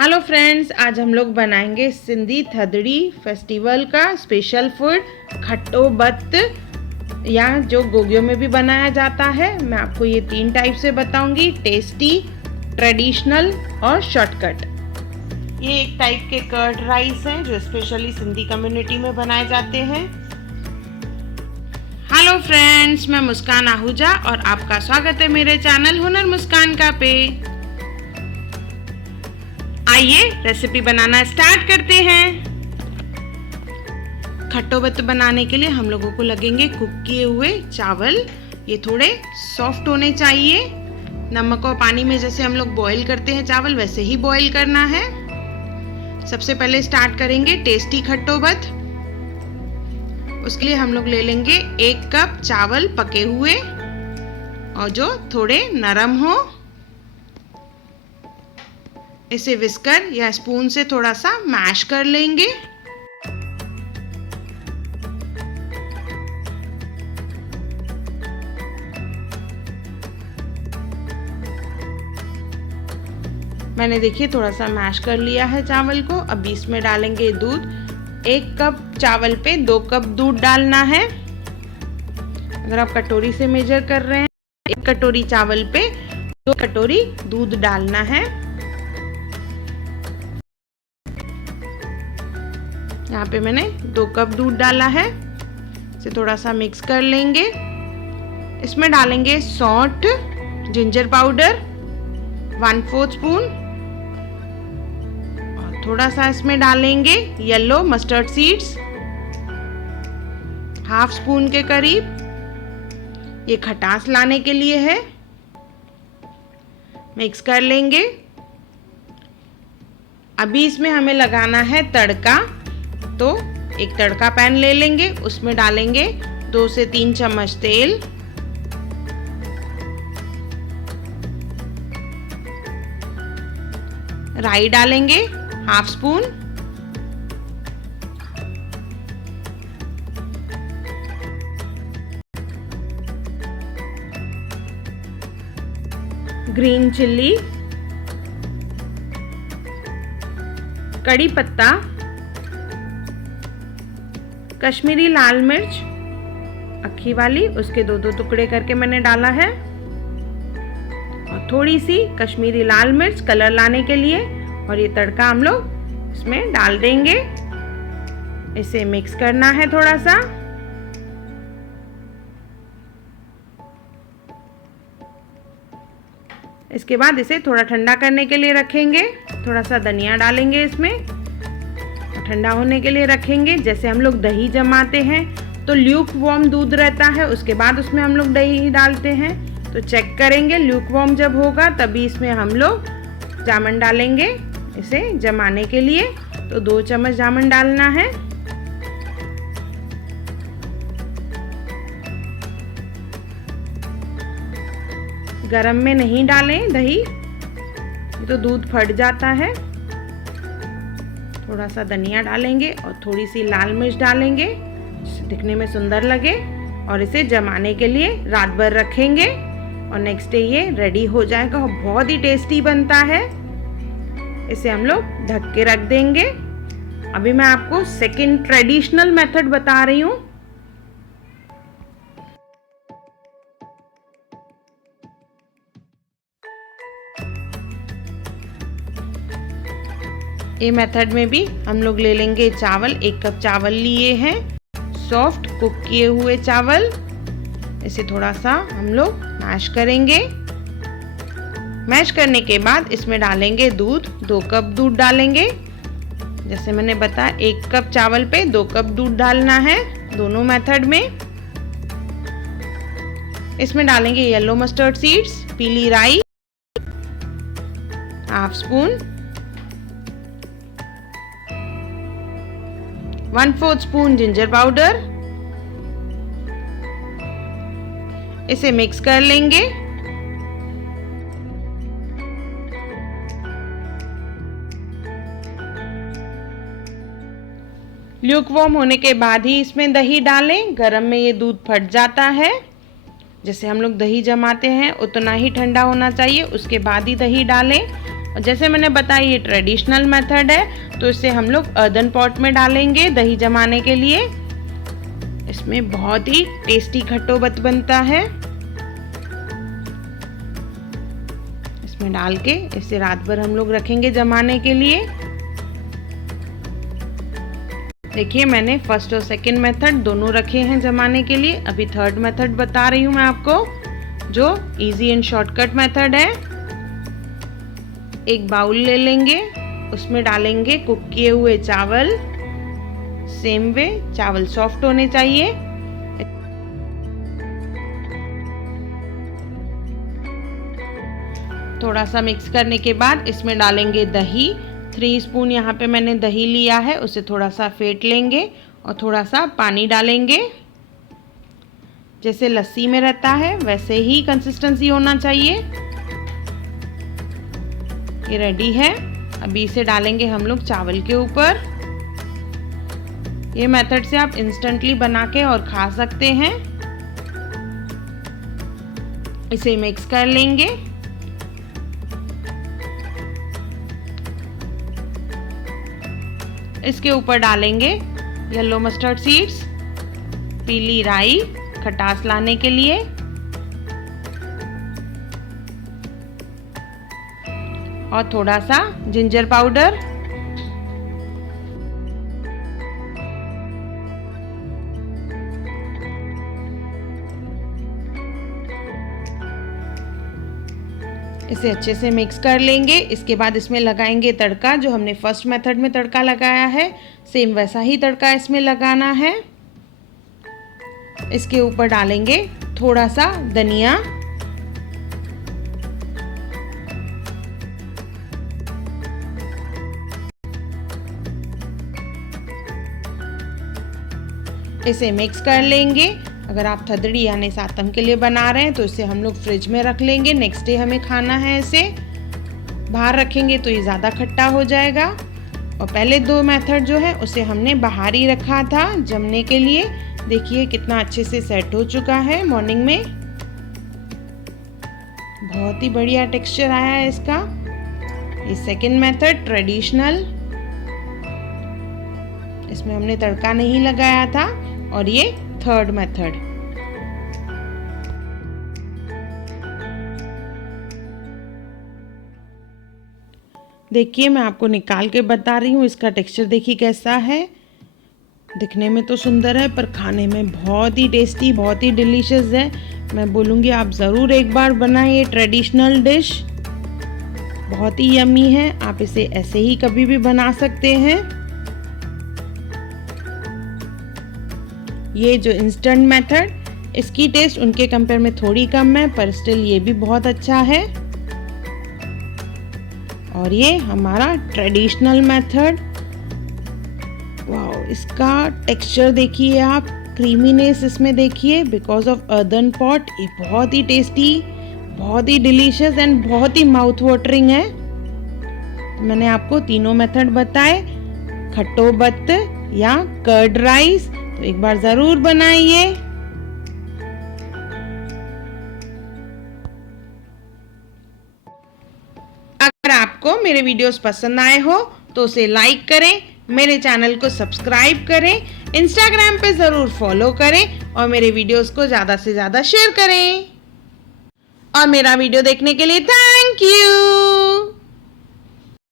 Hello friends, आज हम लोग बनाएंगे सिंधी थदड़ी फेस्टिवल का स्पेशल फूड खट्टो बत, या जो गोगियों में भी बनाया जाता है। मैं आपको ये 3 टाइप से बताऊंगी, टेस्टी, ट्रेडिशनल और शॉर्टकट। ये एक टाइप के कर्ड राइस हैं जो स्पेशली सिंधी कम्युनिटी में बनाए जाते हैं। हेलो फ्रेंड्स, मैं मुस्कान आहूजा और आपका स्वागत है मेरे चैनल हुनर मुस्कान का पे। आइए रेसिपी बनाना स्टार्ट करते हैं। खट्टो बत बनाने के लिए हम लोगों को लगेंगे कुक किए हुए चावल। ये थोड़े सॉफ्ट होने चाहिए। नमक और पानी में जैसे हम लोग बॉईल करते हैं चावल, वैसे ही बॉईल करना है। सबसे पहले स्टार्ट करेंगे टेस्टी खट्टो बत। उसके लिए हम लोग ले लेंगे 1 कप चावल पके हुए और जो थोड़े नरम हो। इसे विस्कर या स्पून से थोड़ा सा मैश कर लेंगे। मैंने देखिए थोड़ा सा मैश कर लिया है चावल को। अब इसमें डालेंगे दूध। 1 कप चावल पे 2 कप दूध डालना है। अगर आप कटोरी से मेजर कर रहे हैं, 1 कटोरी चावल पे 2 कटोरी दूध डालना है। यहाँ पे मैंने 2 कप दूध डाला है। इसे थोड़ा सा मिक्स कर लेंगे। इसमें डालेंगे सॉल्ट, जिंजर पाउडर 1/4 स्पून और थोड़ा सा इसमें डालेंगे येलो मस्टर्ड सीड्स 1/2 स्पून के करीब। ये खटास लाने के लिए है। मिक्स कर लेंगे। अभी इसमें हमें लगाना है तड़का। तो एक तड़का पैन ले लेंगे, उसमें डालेंगे 2 से 3 चम्मच तेल। राई डालेंगे 1/2 स्पून। ग्रीन चिल्ली, कड़ी पत्ता, कश्मीरी लाल मिर्च अक्खी वाली, उसके 2-2 टुकड़े करके मैंने डाला है, और थोड़ी सी कश्मीरी लाल मिर्च कलर लाने के लिए। और ये तड़का हम लोग इसमें डाल देंगे। इसे मिक्स करना है थोड़ा सा। इसके बाद इसे थोड़ा ठंडा करने के लिए रखेंगे। थोड़ा सा धनिया डालेंगे इसमें, ठंडा होने के लिए रखेंगे। जैसे हम लोग दही जमाते हैं तो ल्यूक वार्म दूध रहता है, उसके बाद उसमें हम लोग दही डालते हैं। तो चेक करेंगे, ल्यूक वार्म जब होगा तभी इसमें हम लोग जामन डालेंगे इसे जमाने के लिए। तो 2 चम्मच जामन डालना है। गरम में नहीं डालें दही, तो दूध फट जाता है। थोड़ा सा धनिया डालेंगे और थोड़ी सी लाल मिर्च डालेंगे, जिससे दिखने में सुंदर लगे। और इसे जमाने के लिए रात भर रखेंगे और नेक्स्ट डे ये रेडी हो जाएगा और बहुत ही टेस्टी बनता है। इसे हम लोग ढक के रख देंगे। अभी मैं आपको सेकंड ट्रेडिशनल मेथड बता रही हूँ। ये मेथड में भी हम लोग ले लेंगे चावल। 1 कप चावल लिए हैं, सॉफ्ट कुक किए हुए चावल। इसे थोड़ा सा हम लोग मैश करेंगे। मैश करने के बाद इसमें डालेंगे दूध। 2 कप दूध डालेंगे। जैसे मैंने बताया 1 कप चावल पे 2 कप दूध डालना है, दोनों मेथड में। इसमें डालेंगे येलो मस्टर्ड सीड्स, पीली राई 1/2 स्पून, 1/4 स्पून जिंजर पाउडर। इसे मिक्स कर लेंगे। ल्यूकवार्म होने के बाद ही इसमें दही डालें। गरम में ये दूध फट जाता है। जैसे हम लोग दही जमाते हैं उतना ही ठंडा होना चाहिए, उसके बाद ही दही डालें। और जैसे मैंने बताया ये ट्रेडिशनल मेथड है, तो इसे हम लोग अर्दन पॉट में डालेंगे दही जमाने के लिए। इसमें बहुत ही टेस्टी खट्टोबत बनता है। इसमें डाल के इसे रात भर हम लोग रखेंगे जमाने के लिए। देखिए मैंने फर्स्ट और सेकंड मेथड दोनों रखे हैं जमाने के लिए। अभी थर्ड मेथड बता रही हूँ मैं आपको, जो इजी एंड शॉर्टकट मेथड है। एक बाउल ले लेंगे, उसमें डालेंगे कुक किए हुए चावल। सेम वे चावल सॉफ्ट होने चाहिए। थोड़ा सा मिक्स करने के बाद इसमें डालेंगे दही। 3 स्पून यहाँ पे मैंने दही लिया है, उसे थोड़ा सा फेंट लेंगे और थोड़ा सा पानी डालेंगे। जैसे लस्सी में रहता है वैसे ही कंसिस्टेंसी होना चाहिए। ये रेडी है। अभी इसे डालेंगे हम लोग चावल के ऊपर। ये मेथड से आप इंस्टेंटली बना के और खा सकते हैं। इसे मिक्स कर लेंगे। इसके ऊपर डालेंगे येलो मस्टर्ड सीड्स, पीली राई खटास लाने के लिए, और थोड़ा सा जिंजर पाउडर। इसे अच्छे से मिक्स कर लेंगे। इसके बाद इसमें लगाएंगे तड़का, जो हमने फर्स्ट मेथड में तड़का लगाया है सेम वैसा ही तड़का इसमें लगाना है। इसके ऊपर डालेंगे थोड़ा सा धनिया, इसे मिक्स कर लेंगे। अगर आप थदड़ी यानी सातम के लिए बना रहे हैं तो इसे हम लोग फ्रिज में रख लेंगे। नेक्स्ट डे हमें खाना है इसे। बाहर रखेंगे तो ये ज़्यादा खट्टा हो जाएगा। और पहले 2 मेथड जो है उसे हमने बाहर ही रखा था जमने के लिए। देखिए कितना अच्छे से सेट हो चुका है मॉर्निंग में। बहुत ही बढ़िया टेक्सचर आया है इसका। ये सेकंड मेथड ट्रेडिशनल, इसमें हमने तड़का नहीं लगाया था। और ये थर्ड मेथड। देखिए मैं आपको निकाल के बता रही हूँ। इसका टेक्सचर देखिए कैसा है। दिखने में तो सुंदर है पर खाने में बहुत ही टेस्टी, बहुत ही डिलीशियस है। मैं बोलूँगी आप ज़रूर एक बार बनाएं ये ट्रेडिशनल डिश। बहुत ही यम्मी है। आप इसे ऐसे ही कभी भी बना सकते हैं। ये जो इंस्टेंट मेथड, इसकी टेस्ट उनके कंपेयर में थोड़ी कम है पर स्टिल ये भी बहुत अच्छा है। और ये हमारा ट्रेडिशनल मेथड। वाओ, इसका टेक्सचर देखिए आप, क्रीमीनेस इसमें देखिए बिकॉज ऑफ अर्दन पॉट। ये बहुत ही टेस्टी, बहुत ही डिलीशियस एंड बहुत ही माउथ वाटरिंग है। तो मैंने आपको तीनों मेथड बताए, खट्टोबत या कर्ड राइस। तो एक बार जरूर बनाइए। अगर आपको मेरे वीडियोस पसंद आए हो तो उसे लाइक करें, मेरे चैनल को सब्सक्राइब करें, इंस्टाग्राम पे ज़रूर फॉलो करें और मेरे वीडियोस को ज़्यादा से ज़्यादा शेयर करें। और मेरा वीडियो देखने के लिए थैंक यू।